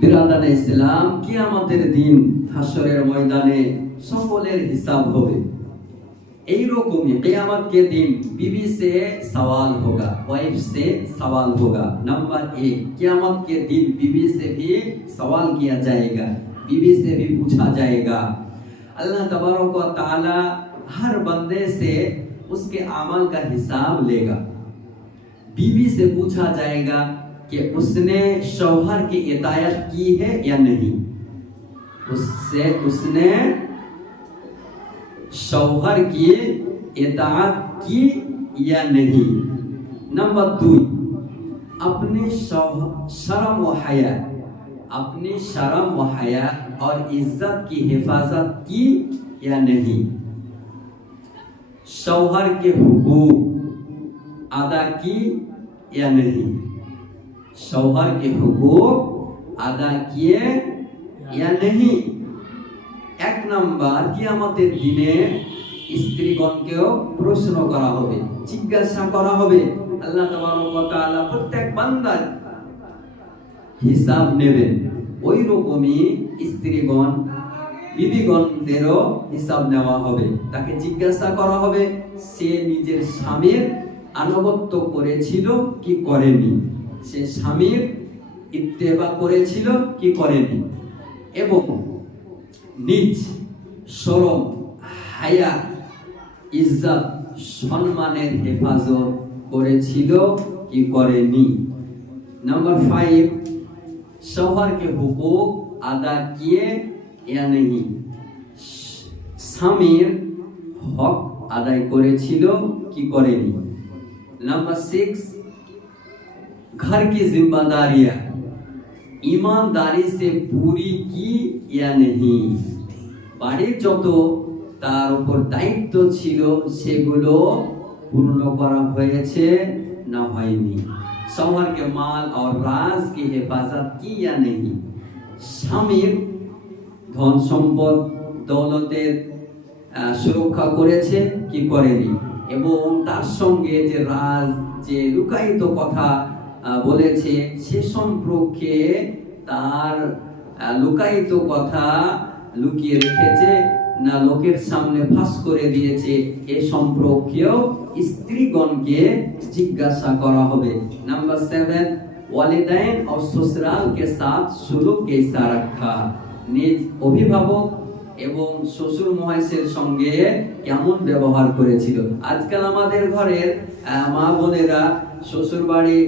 বিরাদানে ইসলাম, কিয়ামতের দিন হাসরের ময়দানে সকলের হিসাব হবে। এইরকমই कियामत के दिन बीवी से सवाल होगा, वाइफ से सवाल होगा। नंबर 1, कियामत के दिन बीवी से भी सवाल किया जाएगा, बीवी से भी पूछा जाएगा। अल्लाह तबारक व तआला हर बंदे से उसके अमल का हिसाब लेगा। बीवी से पूछा जाएगा कि उसने शौहर की इतायत की है या नहीं, उसने शौहर की इताअत की या नहीं। नंबर 2, अपनी शर्म व हया, अपनी शर्म व हया और इज्जत की हिफाजत की या नहीं। शौहर के हुकूक अदा की या नहीं, शौहर के हुकूक अदा किए या नहीं। 1 নম্বর, কিয়ামতের দিনে স্ত্রীগণকেও প্রশ্ন করা হবে, জিজ্ঞাসা করা হবে। আল্লাহ তাবারক ওয়া তাআলা প্রত্যেক বান্দার হিসাব নেবেন। ওই রকমই স্ত্রীগণ, বিবিগণদেরও হিসাব নেওয়া হবে। তাকে জিজ্ঞাসা করা হবে সে নিজের স্বামীর আনুগত্য করেছিল কি করেনি, সে স্বামীর ইত্তেবা করেছিল কি করেনি, এবং নিজ শরম, হায়া, ইজ্জত, সম্মানের হেফাজত করেছিল কি করেনি। नंबर 5, शौहर के हुकूक अदा किए या नहीं, স্বামীর হক আদায় করেছিল কি করেনি। नंबर 6, घर की जिम्मेदारियां ईमानदारी से पूरी की या नहीं, বাড়ির যত তার উপর দায়িত্ব ছিল সেগুলো পূর্ণ করা হয়েছে না হয়নি। शौहर के माल और राज की हिफाजत की या नहीं, স্বামীর ধন সম্পদ দৌলতের সুরক্ষা করেছে কি করেনি, এবং তার সঙ্গে যে রাজ, যে লুকায়িত কথা বলেছে সে সম্পর্কে তার লুকায়িত কথা লুকিয়ে রেখেছে না লোকের সামনে ফাঁস করে দিয়েছে, এ সম্পর্কেও স্ত্রীগণকে জিজ্ঞাসা করা হবে। नंबर 7, ওয়ালিদাইন और ससुराल के साथ सुलूक कैसा रखा, নিজ অভিভাবক এবং শ্বশুর মহাশয়ের সঙ্গে কেমন ব্যবহার করেছিল। আজকাল আমাদের ঘরের মা বোনেরা শ্বশুর বাড়ি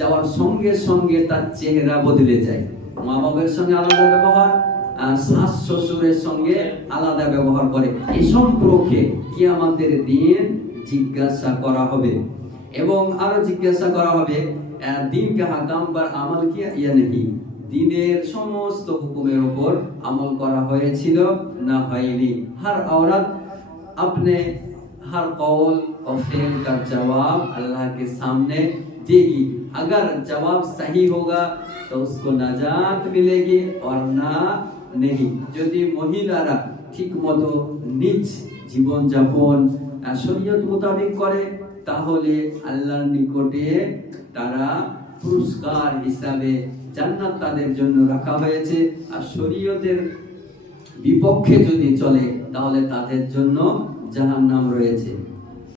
যাওয়ার সঙ্গে সঙ্গে তার চেহারা বদলে যায়, মা বাবার সঙ্গে আলাদা ব্যবহার, শাশ শ্বশুরের সঙ্গে আলাদা ব্যবহার করে। এই সম্পর্কে কিয়ামতের দিন জিজ্ঞাসা করা হবে। এবং আরো জিজ্ঞাসা করা হবে দিন কে হাকাম पर আমল কিয়া ইয়া नहीं, দিনের সমস্ত হুকুমের উপর আমল করা হয়েছিল না হয়নি। हर औरत अपने हर कौल और फेल का जवाब अल्लाह के सामने देगी। अगर जवाब सही होगा तो उसको नजात मिलेगी और ना नहीं। যদি মহিলারা ঠিকমতো নিজ জীবন যাপন শরীয়ত মোতাবেক করে তাহলে আল্লাহর নিকটে তারা পুরস্কার হিসাবে জান্নাত তাদের জন্য রাখা হয়েছে। আর শরীয়তের বিপক্ষে যদি চলে তাহলে তাদের জন্য জাহান্নাম রয়েছে।